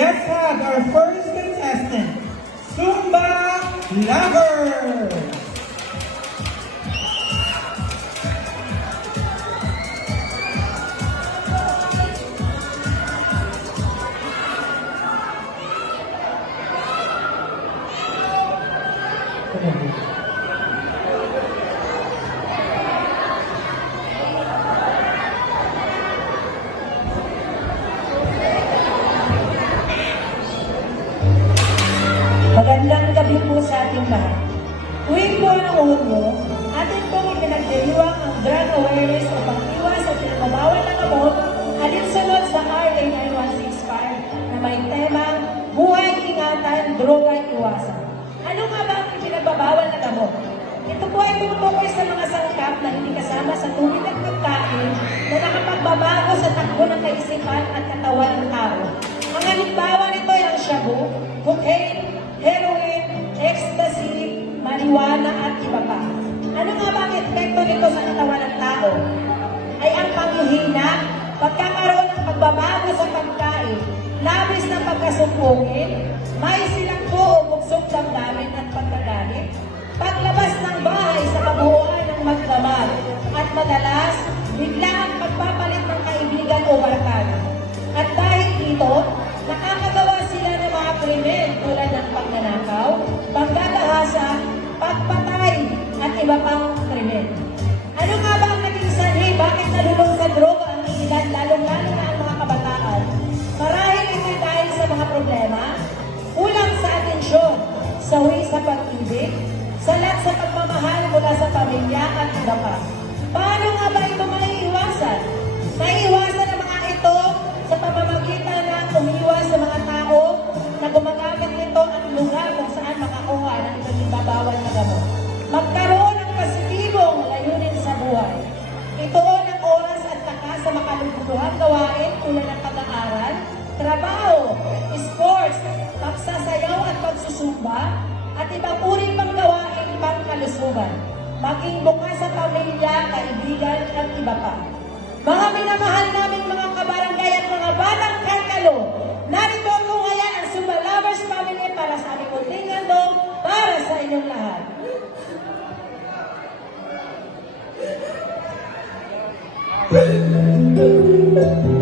let's have our first contestant, Zumba Lover. Magandang gabi po sa ating lahat. Tuwing po ng Hunyo, atin pong ipinagdiriwang ang drug awareness o pag-iwas at pinabawal ng gamot alinsunod sa RA 9165 na may temang buhay, ingatan, droga, iwasan. Ano nga ba ang pinagbabawal na gamot? Ito po ay tumutukoy sa mga sangkap na hindi kasama sa tubig at pagkain na nakapagbabago sa takbo ng kaisipan at katawan ng tao. Ang halimbawa nito ay ang shabu, cocaine, heroin, ecstasy, marijuana at iba pa. Ano nga ba ang epekto nito sa katawan ng tao? Ay ang panghihina, pagkakaroon ng pagbabago sa pagkain, labis na pagkasumpungin, may silang po o bugsok damdamin at pagkagalit, paglabas ng bahay sa kabuuan ng magdamag, at madalas, biglaang pagpapalit ng kaibigan o barkada. At dahil dito, nakakagawa sila ng mga krimen tulad ng pagnanakaw, pagdadahasa, pagpatay, at iba pang krimen. Ano nga ba ang naging sanhi? Bakit nalulong sa droga ang ilan, lalong-lalo na ang mga kabataan? Marahil ito dahil sa mga problema, kulang sa atensyon, sawi sa pag-ibig, salat sa pagmamahal mula sa pamilya at iba pa. Paano nga ba ito maiiwasan? Maiiwasan ang mga ito sa pamamagitan ng umiwas sa mga tao na gumagamit nito at lugar kung saan makakuha ng ipinagbabawal na gamot. Magkaroon ng positibong layunin sa buhay. Ituon ang oras at lakas sa makaluguluhang gawain tulad ng pag-aaral, trabaho, sports, pagsasayaw at pagsusumba, at ibang uri pang gawain pang kalusugan. Maging bukas sa pamilya, kaibigan at iba pa. Mga minamahal naming mga kabarangay at mga batang karkalo, narito ako ngayon ang Zumba Lovers Family para sa aming kunting handog para sa inyong lahat. Thank you.